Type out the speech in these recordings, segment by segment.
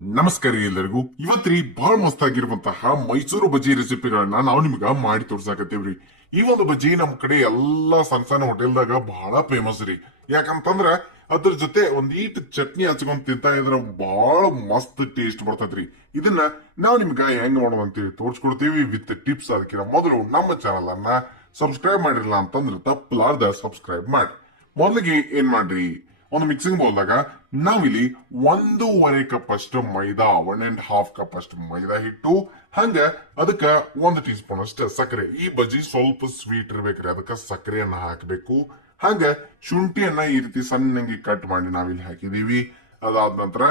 ನಮಸ್ಕಾರ ಎಲ್ಲರಿಗೂ. ಇವತ್ರಿ ಬಹಳ ಮಸ್ತ್ ಆಗಿರುವಂತಹ ಮೈಸೂರು ಬಜ್ಜಿ ರೆಸಿಪಿಗಳನ್ನ ನಾವು ನಿಮ್ಗ ಮಾಡಿ ತೋರ್ಸಾಕತ್ತೇವ್ರಿ. ಈ ಒಂದು ಬಜ್ಜಿ ನಮ್ ಕಡೆ ಎಲ್ಲಾ ಸಣ್ಣ ಸಣ್ಣ ಹೋಟೆಲ್ದಾಗ ಬಹಳ ಫೇಮಸ್ ರೀ. ಯಾಕಂತಂದ್ರ ಅದ್ರ ಜೊತೆ ಒಂದೀಟ್ ಚಟ್ನಿ ಹಚ್ಕೊಂಡ್ ತಿಂತಾ ಇದ್ರ ಬಹಳ ಮಸ್ತ್ ಟೇಸ್ಟ್ ಬರ್ತೈತ್ರಿ. ಇದನ್ನ ನಾವು ನಿಮ್ಗ ಹೆಂಗ್ ಮಾಡೋದಂತೇಳಿ ತೋರ್ಸ್ಕೊಡ್ತೀವಿ ವಿತ್ ಟಿಪ್ಸ್. ಅದಕ್ಕಿಂತ ಮೊದಲು ನಮ್ಮ ಚಾನಲ್ ಅನ್ನ ಸಬ್ಸ್ಕ್ರೈಬ್ ಮಾಡಿರಲ್ಲ ಅಂತಂದ್ರೆ ತಪ್ಪಲಾರ್ದ ಸಬ್ಸ್ಕ್ರೈಬ್ ಮಾಡಿ. ಮೊದಲಿಗೆ ಏನ್ ಮಾಡ್ರಿ, ಒಂದು ಮಿಕ್ಸಿಂಗ್ ಬೌಲ್ದಾಗ ನಾವಿಲ್ಲಿ 1.5 ಕಪ್ ಅಷ್ಟು ಮೈದಾ, 1.5 ಕಪ್ ಅಷ್ಟು ಮೈದಾ ಹಿಟ್ಟು, ಹಂಗ ಅದಕ್ಕ 1 ಟೀ ಸ್ಪೂನ್ ಅಷ್ಟು ಸಕ್ಕರೆ. ಈ ಬಜ್ಜಿ ಸ್ವಲ್ಪ ಸ್ವೀಟ್ ಇರ್ಬೇಕ್ರಿ, ಅದಕ್ಕ ಸಕ್ಕರೆಯನ್ನ ಹಾಕಬೇಕು. ಹಂಗ ಶುಂಠಿಯನ್ನ ಈ ರೀತಿ ಸಣ್ಣಂಗಿ ಕಟ್ ಮಾಡಿ ನಾವಿಲ್ಲಿ ಹಾಕಿದೀವಿ. ಅದಾದ ನಂತರ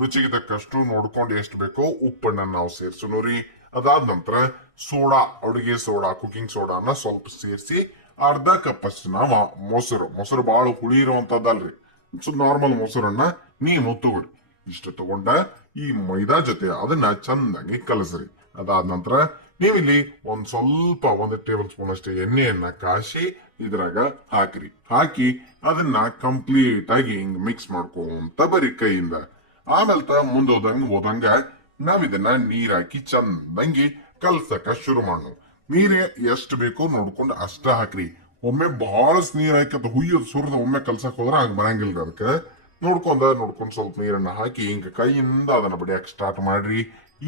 ರುಚಿಗೆ ತಕ್ಕಷ್ಟು ನೋಡ್ಕೊಂಡು ಎಷ್ಟು ಬೇಕೋ ಉಪ್ಪನ್ನ ನಾವು ಸೇರ್ಸೋರಿ. ಅದಾದ ನಂತರ ಸೋಡಾ, ಅಡುಗೆ ಸೋಡಾ, ಕುಕಿಂಗ್ ಸೋಡಾನ ಸ್ವಲ್ಪ ಸೇರಿಸಿ ಅರ್ಧ ಕಪ್ ಅಷ್ಟು ನಾವ ಮೊಸರು ಬಹಳ ಹುಳಿ ಇರುವಂತದ್ದಲ್ರಿ, ನಾರ್ಮಲ್ ಮೊಸರನ್ನ ನೀವು ತಗೊಳ್ಳಿ. ಇಷ್ಟು ತಗೊಂಡ ಈ ಮೈದಾ ಜೊತೆ ಅದನ್ನ ಚಂದಾಗಿ ಕಲಸ್ರಿ. ಅದಾದ ನಂತರ ನೀವಿಲ್ಲಿ ಒಂದು ಟೇಬಲ್ ಸ್ಪೂನ್ ಅಷ್ಟೇ ಎಣ್ಣೆಯನ್ನ ಕಾಶಿ ಇದ್ರಾಗ ಹಾಕಿ ಅದನ್ನ ಕಂಪ್ಲೀಟ್ ಆಗಿ ಹಿಂಗ್ ಮಿಕ್ಸ್ ಮಾಡ್ಕೊಂತ ಬರೀ ಕೈಯಿಂದ. ಆಮೇಲೆ ಹೋದಂಗ ನಾವಿದನ್ನ ನೀರ್ ಹಾಕಿ ಚಂದಂಗಿ ಕಲ್ಸಕ ಶುರು ಮಾಡೋಣ. ನೀರ್ ಎಷ್ಟು ಬೇಕೋ ನೋಡ್ಕೊಂಡು ಅಷ್ಟ ಹಾಕ್ರಿ. ಒಮ್ಮೆ ಬಹಳ ನೀರ್ ಹಾಕಿ ಅದು ಹುಯ್ಯೋದು ಸುರಿದ ಒಮ್ಮೆ ಕಲ್ಸಕ್ ಹೋದ್ರ ಹಂಗ ಬರಂಗಿಲ್ಲ. ಅದಕ್ಕೆ ನೋಡ್ಕೊಂಡ್ ಸ್ವಲ್ಪ ನೀರನ್ನ ಹಾಕಿ ಹಿಂಗ ಕೈಯಿಂದ ಅದನ್ನ ಬಡಿಯಾಕ ಸ್ಟಾರ್ಟ್ ಮಾಡ್ರಿ.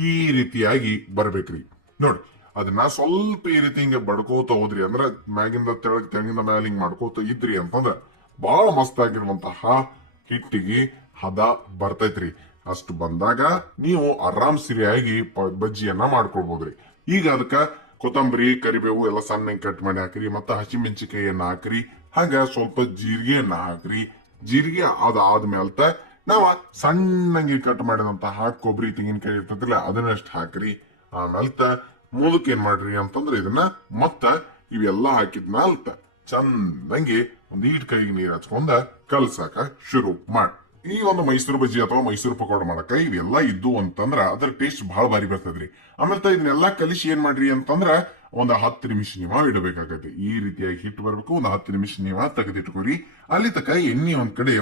ಈ ರೀತಿಯಾಗಿ ಬರ್ಬೇಕ್ರಿ. ನೋಡಿ, ಅದನ್ನ ಸ್ವಲ್ಪ ಈ ರೀತಿ ಹಿಂಗ ಬಡ್ಕೋತ ಹೋದ್ರಿ ಅಂದ್ರ ಮ್ಯಾಗಿಂದ ತೆಳಗಿಂದ ಮ್ಯಾಲ ಹಿಂಗ್ ಮಾಡ್ಕೋತ ಇದ್ರಿ ಅಂತಂದ್ರ ಬಹಳ ಮಸ್ತ್ ಆಗಿರುವಂತಹ ಹಿಟ್ಟಿಗೆ ಹದ ಬರ್ತೈತ್ರಿ. ಅಷ್ಟು ಬಂದಾಗ ನೀವು ಆರಾಮ್ ಸಿರಿಯಾಗಿ ಬಜ್ಜಿಯನ್ನ ಮಾಡ್ಕೊಳ್ಬೋದ್ರಿ. ಈಗ ಅದಕ್ಕ ಕೊತ್ತಂಬರಿ, ಕರಿಬೇವು ಎಲ್ಲ ಸಣ್ಣ ಕಟ್ ಮಾಡಿ ಹಾಕ್ರಿ. ಮತ್ತ ಹಸಿಮೆಣಸಿಕಾಯಿಯನ್ನ ಹಾಕ್ರಿ. ಹಾಗ ಸ್ವಲ್ಪ ಜೀರಿಗೆಯನ್ನ ಹಾಕ್ರಿ. ಜೀರಿಗೆ ಅದಾದ್ಮೇಲ್ತ ನಾವ ಸಣ್ಣಂಗಿ ಕಟ್ ಮಾಡಿದಂತಹ ಕೊಬ್ಬರಿ, ತೆಂಗಿನಕಾಯಿ ಇರ್ತದಿಲ್ಲ ಅದನ್ನಷ್ಟು ಹಾಕ್ರಿ. ಆಮೇಲ್ತ ಮೂಲಕ್ ಏನ್ ಮಾಡ್ರಿ ಅಂತಂದ್ರೆ ಇದನ್ನ ಮತ್ತ ಇವೆಲ್ಲಾ ಹಾಕಿದ್ಮೇಲ್ತ ಚಂದಂಗಿ ಒಂದೀಟ್ ಕೈಗೆ ನೀರ್ ಹಚ್ಕೊಂಡ ಕಲ್ಸಾಕ ಶುರು ಮಾಡಿ. ಈ ಒಂದು ಮೈಸೂರು ಬಜ್ಜಿ ಅಥವಾ ಮೈಸೂರು ಪಕೋಡ ಮಾಡಕ ಇವೆಲ್ಲಾ ಇದ್ದು ಅಂತಂದ್ರ ಅದ್ರ ಟೇಸ್ಟ್ ಬಹಳ ಬಾರಿ ಬರ್ತದ್ರಿ. ಆಮೇಲೆ ಇದನ್ನೆಲ್ಲಾ ಕಲಿಸಿ ಏನ್ ಮಾಡ್ರಿ ಅಂತಂದ್ರ ಒಂದ್ 10 ನಿಮಿಷ ನೀವ ಇಡಬೇಕಾಗತ್ತೆ. ಈ ರೀತಿಯಾಗಿ ಹಿಟ್ಟು ಬರ್ಬೇಕು. ಒಂದು 10 ನಿಮಿಷ ನೀವ ತೆಗೆದಿಟ್ಕೋರಿ. ಅಲ್ಲಿ ತಕ ಎಣ್ಣೆ ಒಂದ್ ಕಡೆ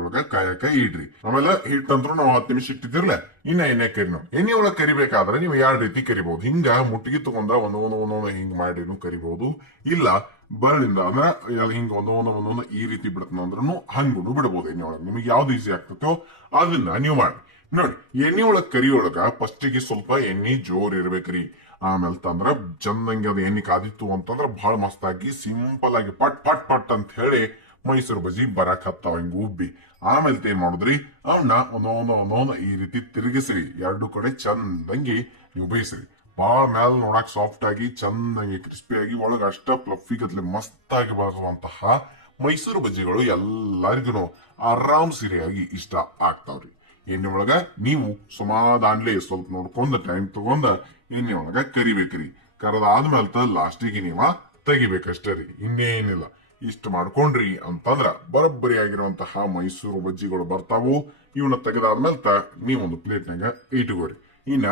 ಒಳಗ ಕಾಯಕ ಇಡ್ರಿ. ಆಮೇಲೆ ಹಿಟ್ಟಂದ್ರು ನಾವು 10 ನಿಮಿಷ ಇಟ್ಟಿದಿರ್ಲ, ಇನ್ನ ಎಣ್ಣೆ ಕರಿ. ನಾವು ಎಣ್ಣೆ ಒಳಗ ಕರಿಬೇಕಾದ್ರೆ ನೀವು 2 ರೀತಿ ಕರಿಬಹುದು. ಹಿಂಗ ಮುಟ್ಟಿಗೆ ತಗೊಂಡ ಒಂದೊಂದು ಹಿಂಗ್ ಮಾಡಿನೂ ಕರಿಬಹುದು. ಇಲ್ಲ ಬಳ್ಳಿಂದ ಅಂದ್ರ ಹಿಂಗ ಒಂದೊಂದು ಈ ರೀತಿ ಬಿಡತಂದ್ರೂ ಹಂಗೂ ಬಿಡಬಹುದು. ಎಣ್ಣೆ ಒಳಗ ನಿಮಗೆ ಯಾವ್ದು ಈಸಿ ಆಗ್ತತೋ ಅದನ್ನ ನೀವು ಮಾಡಿ. ನೋಡಿ, ಎಣ್ಣೆ ಒಳಗ್ ಕರಿಯೊಳಗ ಫಸ್ಟಿಗೆ ಸ್ವಲ್ಪ ಎಣ್ಣೆ ಜೋರ್ ಇರ್ಬೇಕ್ರಿ. ಆಮೇಲೆ ತಂದ್ರ ಚಂದಂಗೆ ಅದು ಎಣ್ಣೆ ಕಾದಿತ್ತು ಅಂತಂದ್ರ ಬಹಳ ಮಸ್ತಾಗಿ ಸಿಂಪಲ್ ಆಗಿ ಪಟ್ ಪಟ್ ಪಟ್ ಅಂತ ಹೇಳಿ ಮೈಸೂರು ಬಜ್ಜಿ ಬರಾಕ್ ಹತ್ತಾವ ಹಿಂಗ ಉಬ್ಬಿ. ಆಮೇಲೆ ಏನ್ ಮಾಡುದ್ರಿ, ಅವನ್ನ ಒಂದೊಂದು ಈ ರೀತಿ ತಿರುಗಿಸ್ರಿ. 2 ಕಡೆ ಚಂದಂಗಿ ನೀವು ಬೇಯಿಸ್ರಿ. ಬಾಳ ಮ್ಯಾಲ ನೋಡಕ್ ಸಾಫ್ಟ್ ಆಗಿ ಚಂದಂಗಿ ಕ್ರಿಸ್ಪಿಯಾಗಿ ಒಳಗ ಅಷ್ಟ ಫ್ಲಫಿ ಗತ್ಲೆ ಮಸ್ತ್ ಆಗಿ ಬರುವಂತಹ ಮೈಸೂರು ಬಜ್ಜಿಗಳು ಎಲ್ಲರಿಗೂ ಆರಾಮ್ ಸಿರಿಯಾಗಿ ಇಷ್ಟ ಆಗ್ತಾವ್ರಿ. ಎಣ್ಣೆ ಒಳಗ ನೀವು ಸುಮಾದಾನ್ಲೆ ಸ್ವಲ್ಪ ನೋಡ್ಕೊಂಡ ಟೈಮ್ ತಗೊಂಡ ಎಣ್ಣೆ ಒಳಗ ಕರಿಬೇಕ್ರಿ. ಕರದಾದ್ಮೇಲೆ ಲಾಸ್ಟಿಗೆ ನೀವ ತೆಗಿಬೇಕಷ್ಟೇ ರೀ, ಇನ್ನೇನಿಲ್ಲ. ಇಷ್ಟ ಮಾಡ್ಕೊಂಡ್ರಿ ಅಂತಂದ್ರ ಬರೋಬ್ಬರಿ ಆಗಿರುವಂತಹ ಮೈಸೂರು ಬಜ್ಜಿಗಳು ಬರ್ತಾವು. ಇವನ್ನ ತೆಗೆದಾದ್ಮೇಲೆ ನೀವೊಂದು ಪ್ಲೇಟ್ನಾಗ ಇಟ್ಕೋರಿ. ಇನ್ನ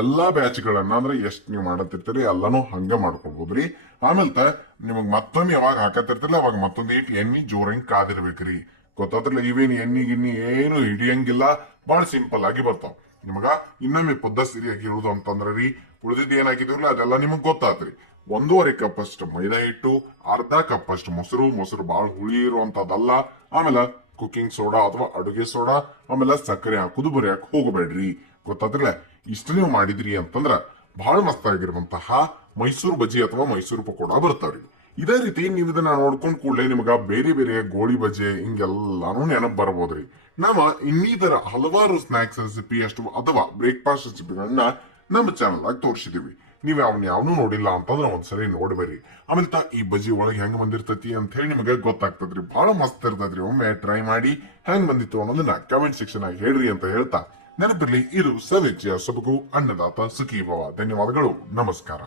ಎಲ್ಲಾ ಬ್ಯಾಚ್ಗಳನ್ನ ಅಂದ್ರೆ ಎಷ್ಟ್ ನೀವು ಮಾಡತ್ತಿರ್ತೀರಿ ಎಲ್ಲಾನು ಹಂಗ ಮಾಡ್ಕೊಳ್ಬೋದ್ರಿ. ಆಮೇಲೆ ನಿಮಗ್ ಮತ್ತೊಮ್ಮೆ ಯಾವಾಗ ಹಾಕತ್ತಿರ್ತಿರ್ಲ ಅವಾಗ ಮತ್ತೊಂದ್ ಇಟ್ಟು ಎಣ್ಣಿ ಜೋರಂಗ್ ಕಾದಿರ್ಬೇಕ್ರಿ. ಗೊತ್ತಾದ್ರಲ್ಲ, ಇವೇನ್ ಎಣ್ಣಿ ಗಿಣ್ಣಿ ಏನು ಹಿಡಿಯಂಗಿಲ್ಲ, ಬಹಳ ಸಿಂಪಲ್ ಆಗಿ ಬರ್ತಾವ. ನಿಮಗ ಇನ್ನೊಮ್ಮೆ ಪದ್ದ ಸಿರಿಯಾಗಿ ಇರುವುದು ಅಂತಂದ್ರ ರೀ, ಉಳಿದಿದ್ದು ಏನ್ ಹಾಕಿದ್ರಲ್ಲ ಅದೆಲ್ಲ ನಿಮಗ್ ಗೊತ್ತಾತ್ರಿ. 1.5 ಕಪ್ ಅಷ್ಟು ಮೈದಾ ಹಿಟ್ಟು, ಅರ್ಧ ಕಪ್ ಅಷ್ಟು ಮೊಸರು ಬಹಳ ಹುಳಿ ಇರುವಂತದಲ್ಲ. ಆಮೇಲೆ ಕುಕಿಂಗ್ ಸೋಡಾ ಅಥವಾ ಅಡುಗೆ ಸೋಡಾ, ಆಮೇಲೆ ಸಕ್ಕರೆ ಹಾಕುದು ಬರೆಯಕ್ ಹೋಗಬೇಡ್ರಿ. ಗೊತ್ತಾದ್ರಲ್ಲ, ಇಷ್ಟ ನೀವು ಮಾಡಿದ್ರಿ ಅಂತಂದ್ರ ಬಹಳ ಮಸ್ತ್ ಆಗಿರುವಂತಹ ಮೈಸೂರು ಬಜ್ಜಿ ಅಥವಾ ಮೈಸೂರು ಪಕೋಡ ಬರ್ತಾವ್ರಿ. ಇದೇ ರೀತಿ ನೀವು ಇದನ್ನ ನೋಡ್ಕೊಂಡ್ ಕೂಡಲೇ ನಿಮಗ ಬೇರೆ ಬೇರೆ ಗೋಳಿ ಬಜ್ಜೆ ಹಿಂಗೆಲ್ಲಾನು ನೆನಪು ಬರಬಹುದ್ರಿ. ನಾವ ಇನ್ನಿತರ ಹಲವಾರು ಸ್ನಾಕ್ಸ್ ರೆಸಿಪಿ ಅಥವಾ ಬ್ರೇಕ್ಫಾಸ್ಟ್ ರೆಸಿಪಿಗಳನ್ನ ನಮ್ಮ ಚಾನಲ್ ಆಗಿ ತೋರಿಸಿದೀವಿ. ನೀವ್ ಯಾವನು ನೋಡಿಲ್ಲ ಅಂತಂದ್ರ ಒಂದ್ಸರಿ ನೋಡ್ಬೇರಿ. ಆಮೇಲೆ ಈ ಬಜ್ಜಿ ಒಳಗೆ ಹೆಂಗ್ ಬಂದಿರ್ತತಿ ಅಂತ ಹೇಳಿ ನಿಮಗೆ ಗೊತ್ತಾಗ್ತದ್ರಿ. ಬಹಳ ಮಸ್ತ್ ಇರ್ತದ್ರಿ. ಒಮ್ಮೆ ಟ್ರೈ ಮಾಡಿ ಹೆಂಗ್ ಬಂದಿತ್ತು ಅನ್ನೋದನ್ನ ಕಮೆಂಟ್ ಸೆಕ್ಷನ್ ಆಗಿ ಹೇಳ್ರಿ ಅಂತ ಹೇಳ್ತಾ, ನೆನಪಿರ್ಲಿ, ಇದು ಸವಿಚ್ಯ ಸೊಬಗು ಅನ್ನದಾತ ಸುಖೀಭವ. ಧನ್ಯವಾದಗಳು, ನಮಸ್ಕಾರ.